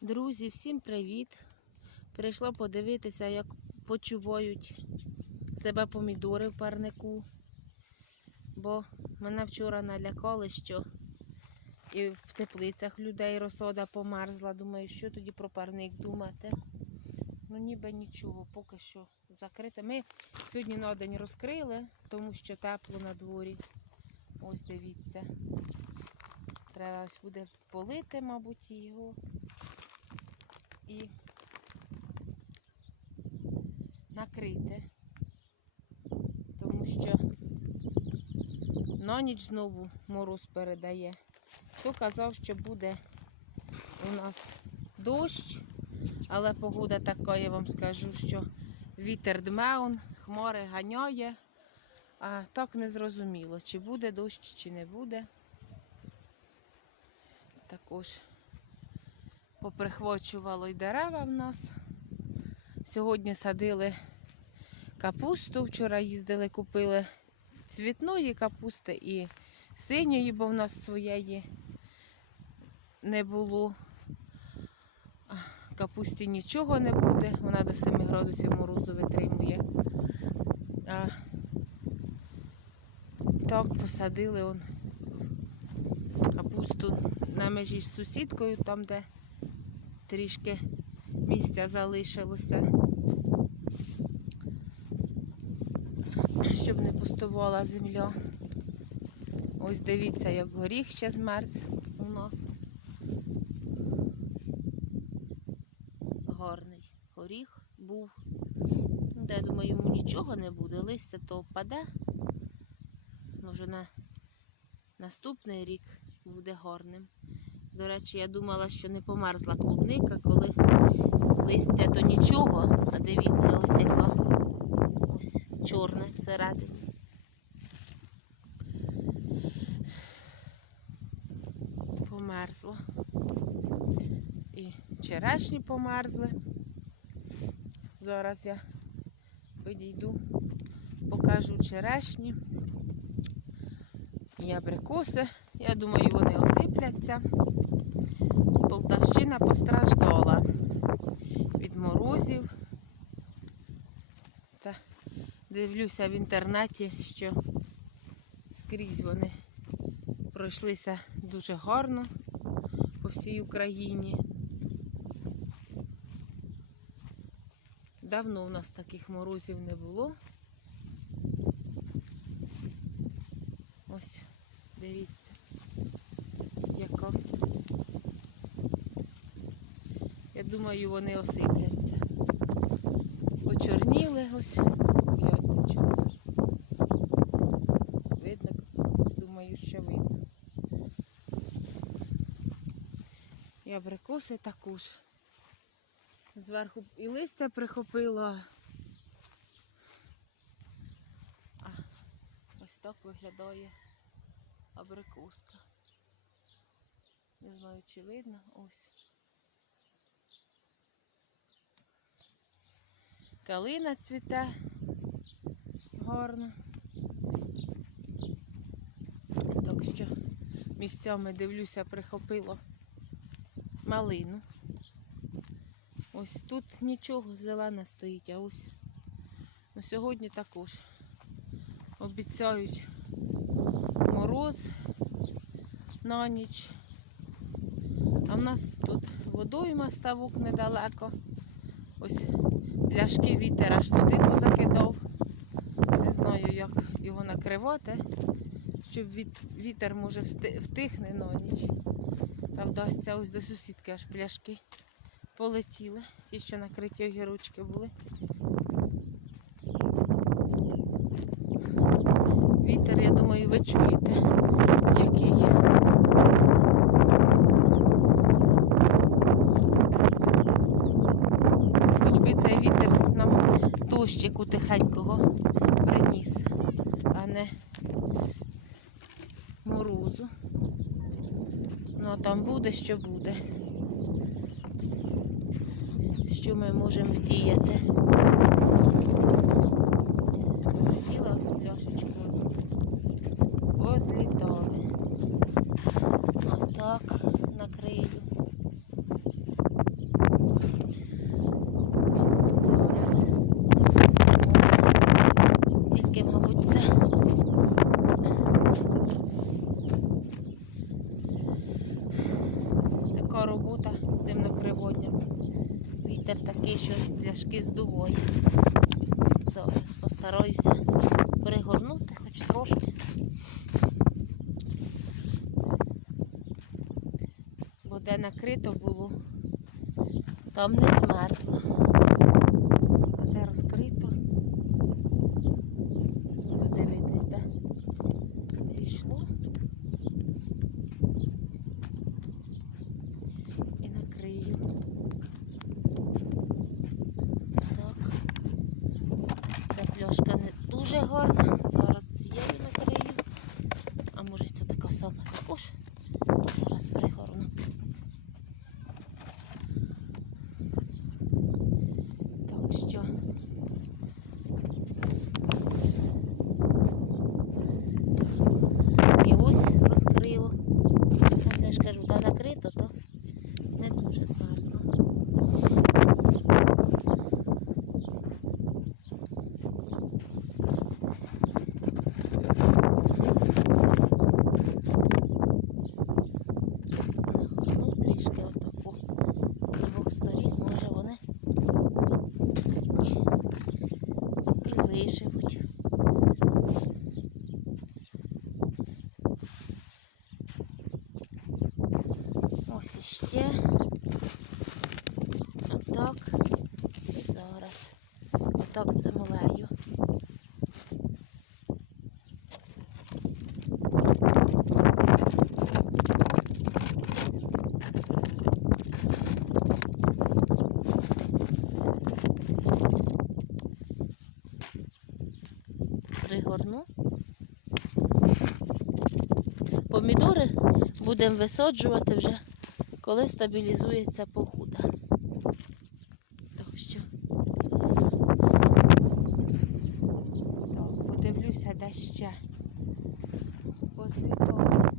Друзі, всім привіт! Прийшло подивитися, як почувають себе помідори в парнику. Бо мене вчора налякали, що і в теплицях людей розсода померзла. Думаю, що тоді про парник думати. Ну ніби нічого, поки що закрите. Ми сьогодні на день розкрили, тому що тепло на дворі. Ось дивіться. Треба ось буде полити, мабуть, його. І накрити. Тому що на ніч знову мороз передає. Хто казав, що буде у нас дощ, але погода така, я вам скажу, що вітер дмеун, хмари ганяє. А так не зрозуміло, чи буде дощ, чи не буде. Також поприхвачувало й дерева в нас. Сьогодні садили капусту. Вчора їздили, купили цвітної капусти і синьої, бо в нас своєї не було. Капусті нічого не буде, вона до 7 градусів морозу витримує. А так посадили он капусту на межі з сусідкою, там, де трішки місця залишилося, щоб не пустувала земля. Ось дивіться, як горіх ще змерз у нас. Гарний горіх був. Я думаю, йому нічого не буде, листя то впаде. Вже на наступний рік буде гарним. До речі, я думала, що не померзла клубника, коли листя то нічого, а дивіться, ось яка ось чорне всередині. Померзла. І черешні померзли. Зараз я підійду, покажу черешні і абрикоси. Я думаю, вони осипляться. Полтавщина постраждала від морозів. Та дивлюся в інтернеті, що скрізь вони пройшлися дуже гарно по всій Україні. Давно у нас таких морозів не було. Ось, дивіться, яка. Я думаю, вони осипляться. Почорніли ось. Гляньте, чого. Видно? Думаю, що видно. І абрикоси також. Зверху і листя прихопила. А ось так виглядає абрикоска. Не знаю, чи видно. Ось. Калина цвіте гарно. Так що місцями дивлюся, прихопило малину. Ось тут нічого зелене стоїть, а ось ну, сьогодні також обіцяють мороз на ніч. А в нас тут водойма ставок недалеко. Ось пляшки вітер аж туди позакидав. Не знаю, як його накривати, щоб вітер може втихне на ніч. Та вдасться ось до сусідки аж пляшки полетіли. Ті, що накриті огірочки були. Вітер, я думаю, ви чуєте, який. Хоч би цей вітер дощику тихенького приніс, а не морозу. Ну а там буде, що буде. Що ми можемо вдіяти? Хотіла з пляшечкою. Позлітали. А Вітер такий, що пляшки здуває. Зараз постараюся перегорнути хоч трошки. Бо де накрито було, там не змерзло. А де розкрито. Буду дивитись, де зійшло. І накрию. Так. Ця пляшка не дуже гарна. Зараз цією накрию. А може це така сама також. Зараз пригорну. Так що. І ось розкрило. Там я ж кажу, де накрито, то не дуже змерзло. Ну, трішки отаку з двох сторін, може вони і вишивуть. Ось іще. Отак. І зараз. Отак замилею. Пригорну. Помідори будемо висаджувати вже, коли стабілізується погода. Так що. Так, подивлюся, де ще. Позлітали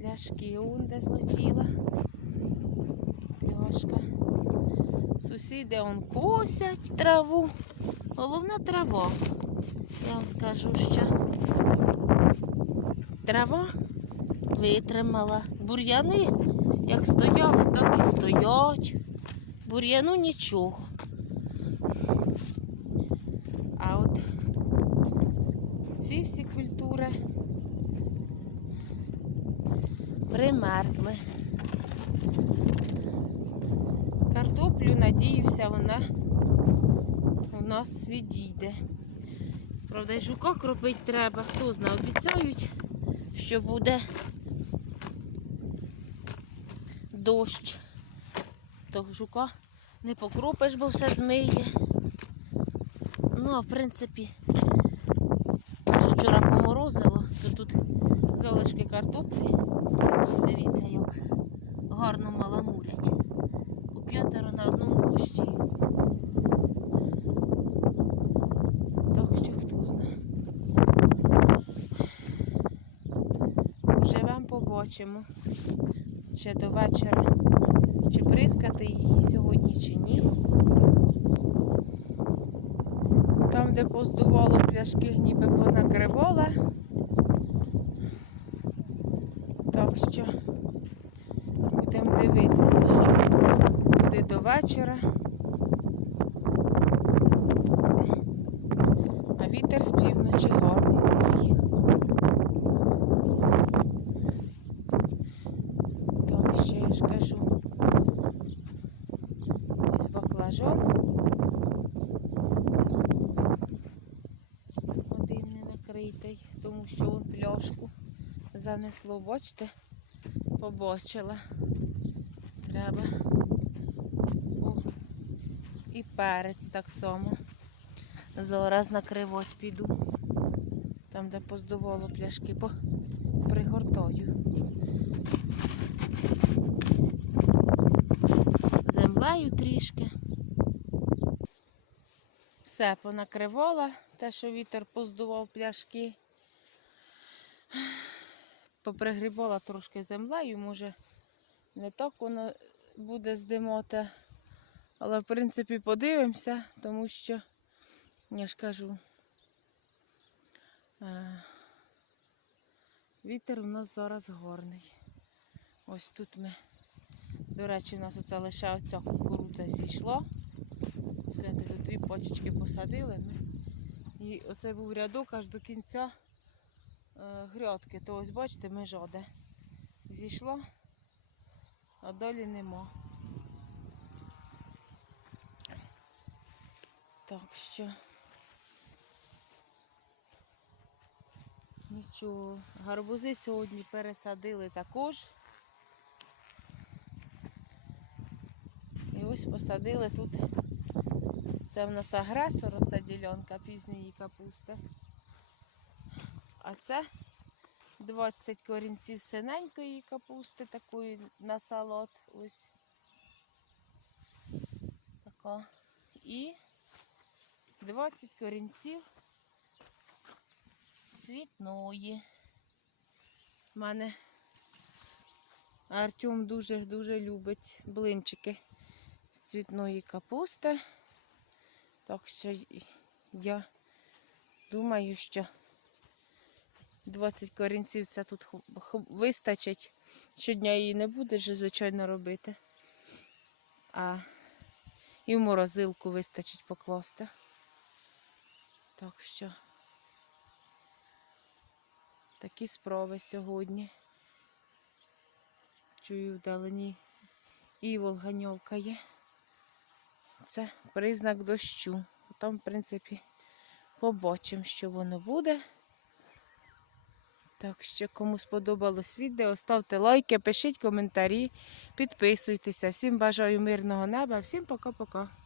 пляшки, он де злетіла. Пляшка. Сусіди он косять траву. Головна трава. Я вам скажу, що трава витримала. Бур'яни як стояли, так і стоять. Бур'яну нічого. А от ці всі культури примерзли. Надіюся, вона у нас відійде. Правда, й жука кропить треба, хто знає, обіцяють, що буде дощ. То жука не покропиш, бо все змиє. Ну, а в принципі, аж вчора поморозило, то тут залишки картоплі. Дивіться, як гарно маламурять. П'ятеро на одному кущі. Так що хто знає. Живемо, побачимо. Ще до вечора. Чи бризкати її сьогодні, чи ні. Там, де поздувало пляшки, ніби понакривала. Так що будемо дивитися, що буде до вечора. А вітер з півночі гарний такий. Так, ще я ж кажу. Ось баклажан. Один не накритий, тому що он пляшку занесло, бачите, побачила. Треба. І перець так само. Зараз накривати піду. Там, де поздувало пляшки, по пригортаю. Землею трішки. Все понакривала, те, що вітер поздував пляшки. Попригрібала трошки землею, може не так воно буде здимоти. Але в принципі подивимося, тому що я ж кажу, е, вітер у нас зараз горний. Ось тут ми. До речі, у нас оце лише оця кукурудза зійшла. Гляньте, тут дві почечки посадили ми. І оце був рядок аж до кінця е, грядки. То ось бачите, межа де зійшла, а далі нема. Так що. Нічого. Гарбузи сьогодні пересадили також. І ось посадили тут. Це в нас агресор, оця ділянка пізньої капусти. А це 20 корінців синенької капусти, такої на салат. Ось. Така. І 20 корінців цвітної. У мене Артем дуже-дуже любить блинчики з цвітної капусти. Так що я думаю, що 20 корінців це тут вистачить. Щодня її не будеш, же, звичайно, робити. А і в морозилку вистачить покласти. Так що такі справи сьогодні. Чую вдалині і волганьовка є. Це признак дощу. Там, в принципі, побачимо, що воно буде. Так що, кому сподобалось відео, ставте лайки, пишіть коментарі, підписуйтеся. Всім бажаю мирного неба, всім пока-пока.